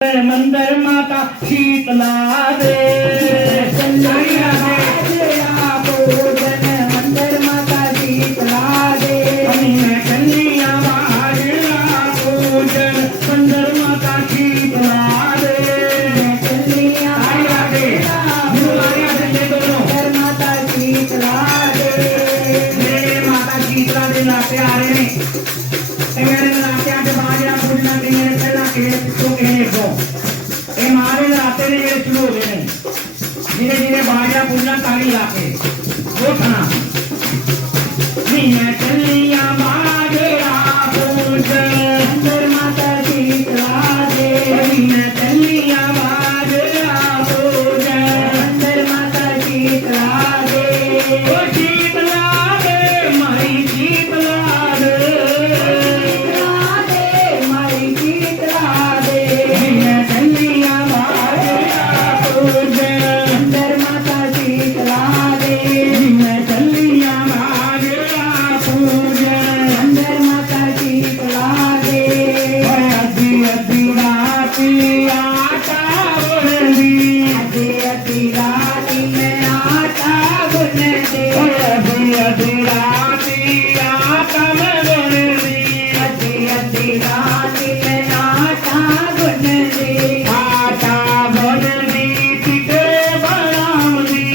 मंदिर माता शीतला दे चलिया पूजन मंदिर माता शीतला दे कन्या बाजरा पूजन मंदिर माता शीतला दे कन्या मंदिर माता शीतला दे मेरे माता शीतला दे नाते आ रहे हैं मेरे नाते आज बाजरा पूजना के मेरे पहला के तो कहने को मारे राते ने ये शुरू हो गए धीरे धीरे बाजा पूजना ताली लाके वो खाना मैं चलिया बाजरा पूजन मंदिर माता शीतला दे मैं चलिया बाजरा पूजन मंदिर माता शीतला दे ओ शीतला दे माई शीतला दे माई शीतला दे मैं चलिया मंदिर माता शीतला दे मैं चलिया बाजरा पूजन मंदिर माता शीतला दे अद्धी अद्धी राती आटा गुनदी अद्धी अद्धी राती में आटा गुनदी अद्धी अद्धी राती आटा में गुनदी अद्धी अद्धी राती में आटा गुनदी आटा गुनदी टिकड़े बनाऊंगी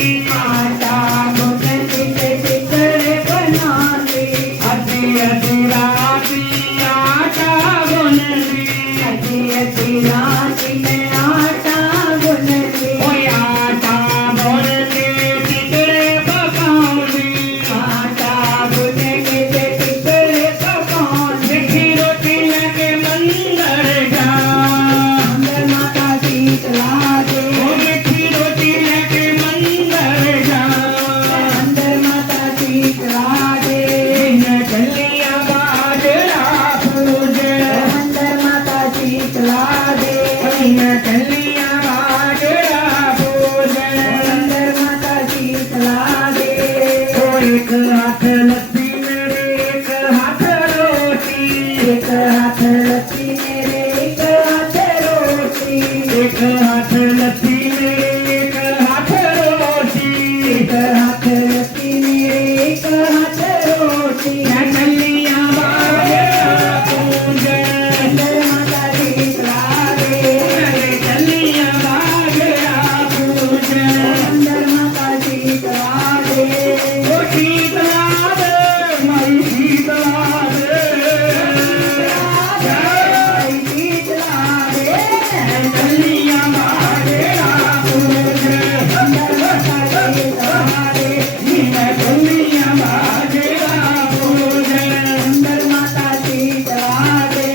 आटा गुनदी टिकड़े बनाऊंगी अद्धी अद्धी राती आटा गुनदी अद्धी अद्धी राती में आटा गुनदी ओए आटा गुनदी टिकड़े पकाऊंगी आटा गुनदी टिकड़े पकाऊंगी मिठी रोटी लेके मंदिर जा मंदिर माता शीतला दे मिठी रोटी लेके मंदिर जा मंदिर माता शीतला दे मैं चलिया बाजरा पूजन मंदिर माता शीतला दे मैं चलिया बाजरा पूजन मंदिर माता शीतला दे ओ एक हाथ लस्सी मेरे एक हाथ रोटी एक हाथ लस्सी मेरे एक हाथ रोटी एक हाथ लस्सी मेरे एक हाथ रोटी एक हाथ लस्सी मेरे एक हाथ रोटी मैं चलिया बाजरा पूजन मंदिर माता शीतला दे मैं चलिया बाजरा पूजन मंदिर माता शीतला दे ओ शीतला दे माई शीतला दे माई शीतला दे मैं चलिया बाजरा पूजन मंदिर माता शीतला दे मैं चलिया बाजरा पूजन मंदिर माता शीतला दे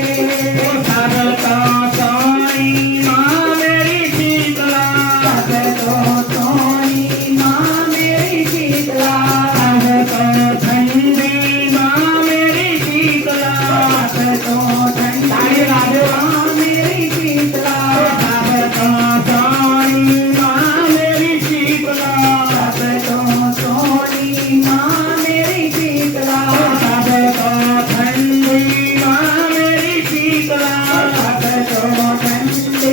ओ साधता साई माँ मेरी शीतला साधतो सोनी माँ मेरी शीतला साधतो ठंडी माँ मेरी शीतला साधतो ठंडी माँ मेरी शीतला साधतो सोनी माँ मेरी शीतला साधतो सोनी माँ मेरी शीतला साधतो ठंडी माँ मेरी शीतला साधतो ठंडी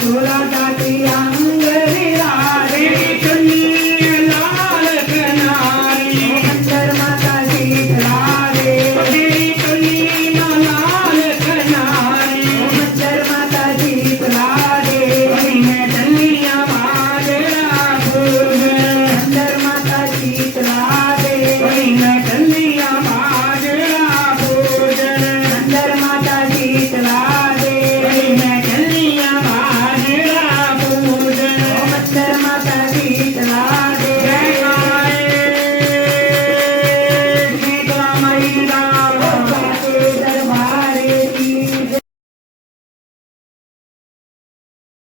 चोला जातिया